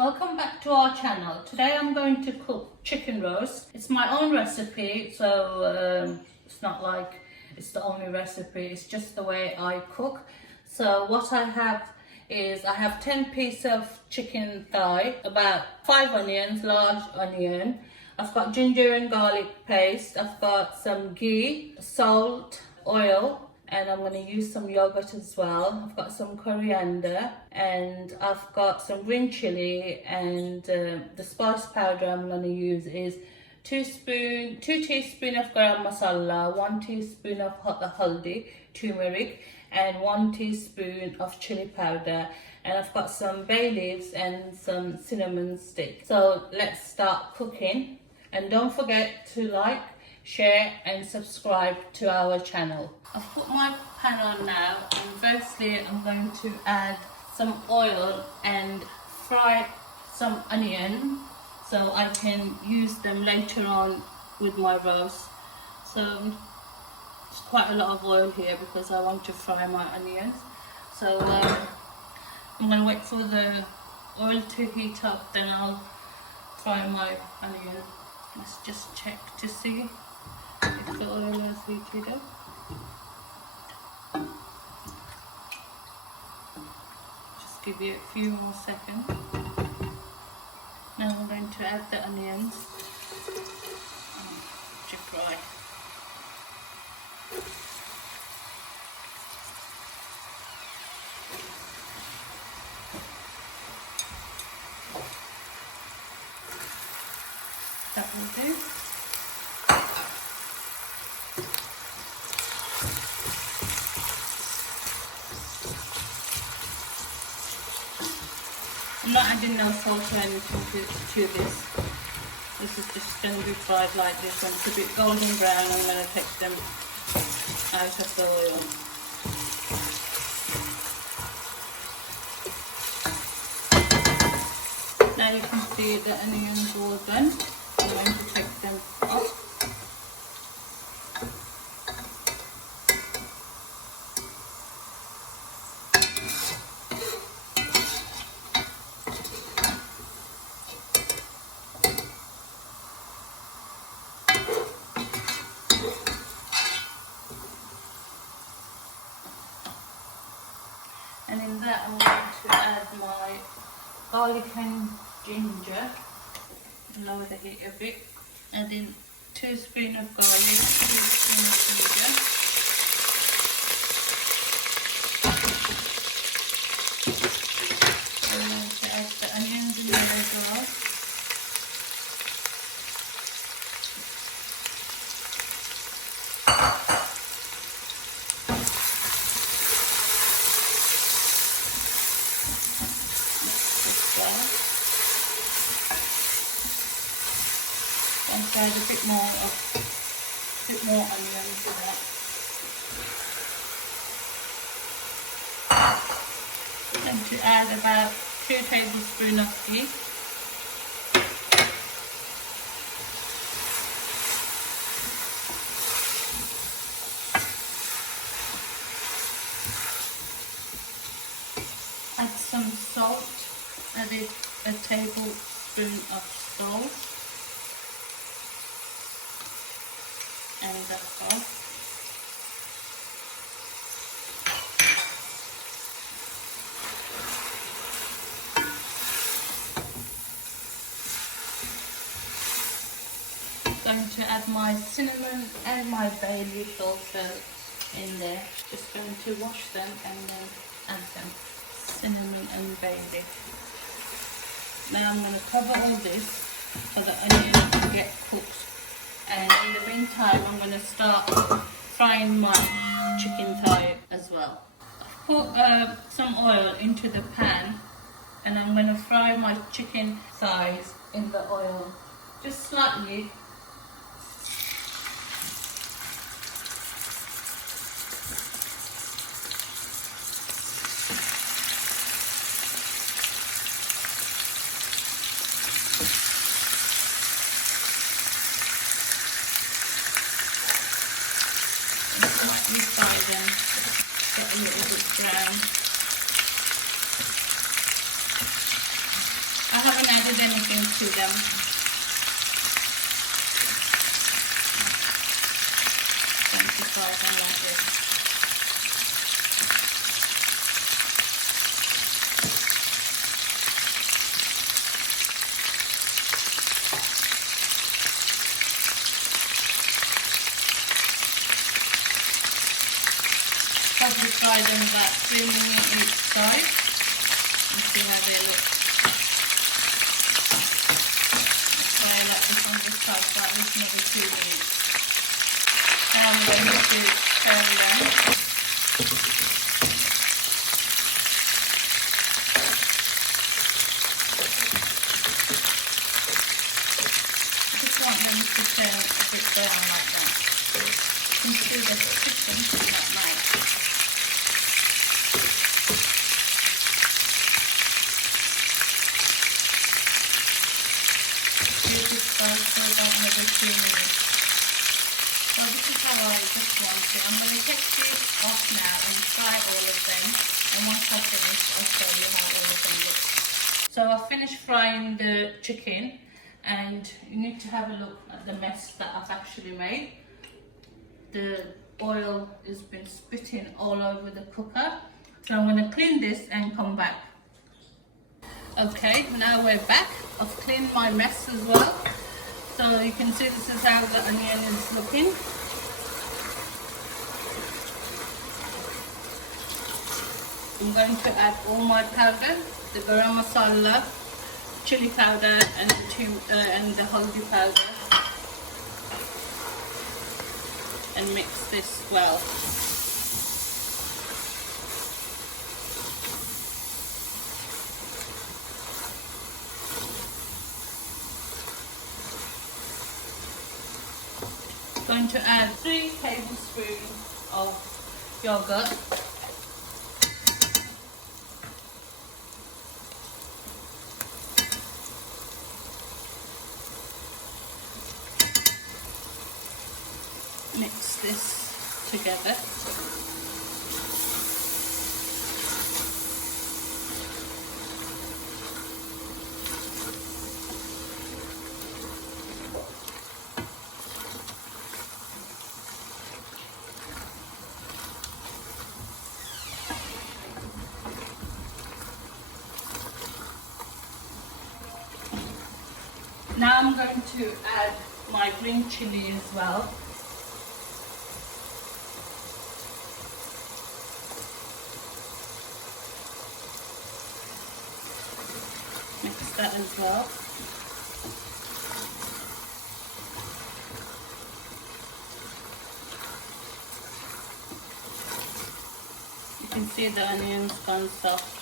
Welcome back to our channel. Today I'm going to cook chicken roast. It's my own recipe, so it's not like it's the only recipe, it's just the way I cook. So what I have is I have 10 pieces of chicken thigh, about 5 onions, large onion. I've got ginger and garlic paste, I've got some ghee, salt, oil, and I'm going to use some yogurt as well. I've got some coriander and I've got some green chili, and the spice powder I'm going to use is 2 teaspoons of garam masala, 1 teaspoon of haldi, turmeric, and 1 teaspoon of chili powder, and I've got some bay leaves and some cinnamon sticks. So let's start cooking, and don't forget to like, share and subscribe to our channel. I've put my pan on now, and firstly I'm going to add some oil and fry some onion so I can use them later on with my roast. So it's quite a lot of oil here because I want to fry my onions. So I'm going to wait for the oil to heat up, then I'll fry my onion. Let's just check to see if the oil is heated up. Just give it a few more seconds. Now I'm going to add the onions to fry. That will do. I'm not adding no salt or anything to this. This is just going to be fried like this. When it's a bit golden brown, I'm going to take them out of the oil. Now you can see the onions all done. I'm going to take them off. And in that I'm going to add my garlic and ginger. Lower the heat a bit. Add in 2 spoons of garlic, 2 spoons of ginger. I'm going to add the onions in there as well. And add a bit more onion to that. And to add about 2 tablespoons of ghee. Add some salt. Add a tablespoon of salt. And that's all. Going to add my cinnamon and my bay leaf also in there. Just going to wash them and then add them. Cinnamon and bay leaf. Now I'm going to cover all this so the onions can get cooked. And in the meantime, I'm going to start frying my chicken thigh as well. I've put some oil into the pan, and I'm going to fry my chicken thighs in the oil, just slightly. Fry them, get a little bit brown. I have to them. Going to fry them like this. Probably fry them about 3 minutes each side and see how they look. Fry like this on this side, about this another 2 minutes. Now I'm going to turn them. I just want them to turn a bit brown like that. You can see the chicken is not nice. For about another 2 minutes. So this is how I just want it. I'm going to take these off now and fry all of them. And once I finish, I'll show you how all of them look. So I've finished frying the chicken, and you need to have a look at the mess that I've actually made. The oil has been spitting all over the cooker. So I'm going to clean this and come back. Okay, now we're back. I've cleaned my mess as well. So you can see this is how the onion is looking. I'm going to add all my powder, the garam masala, chili powder and the haldi powder, and mix this well. Going to add 3 tablespoons of yogurt, mix this together. Now I'm going to add my green chili as well. Mix that as well. You can see the onions gone soft.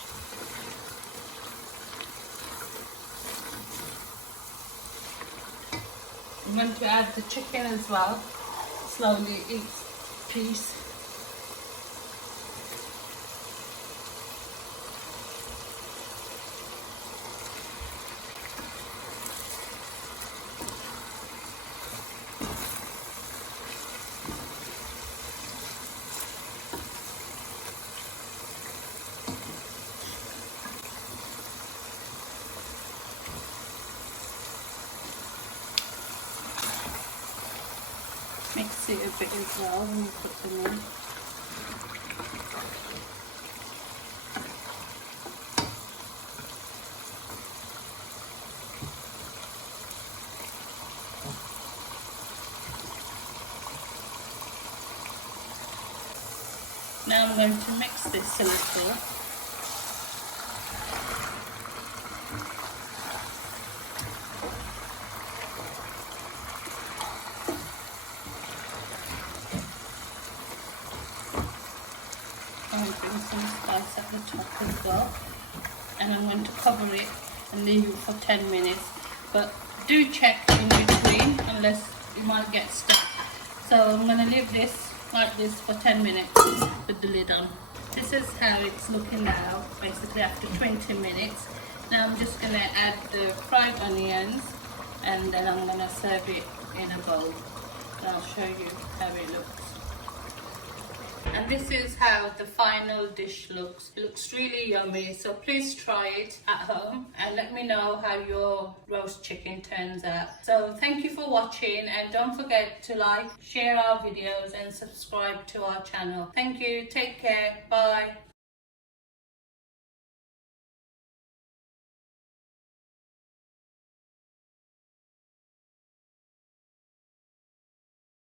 I'm going to add the chicken as well, slowly each piece. Mix it a bit as well when you put them in. Now I'm going to mix this a little. I'm going to bring some spice at the top as well, and I'm going to cover it and leave it for 10 minutes, but do check in between unless it might get stuck. So I'm going to leave this like this for 10 minutes with the lid on. This is how it's looking now, basically after 20 minutes. Now I'm just going to add the fried onions, and then I'm going to serve it in a bowl. And I'll show you how it looks. And this is how the final dish looks. It looks really yummy, so please try it at home and let me know how your roast chicken turns out. So thank you for watching, and don't forget to like, share our videos and subscribe to our channel. Thank you, take care, bye.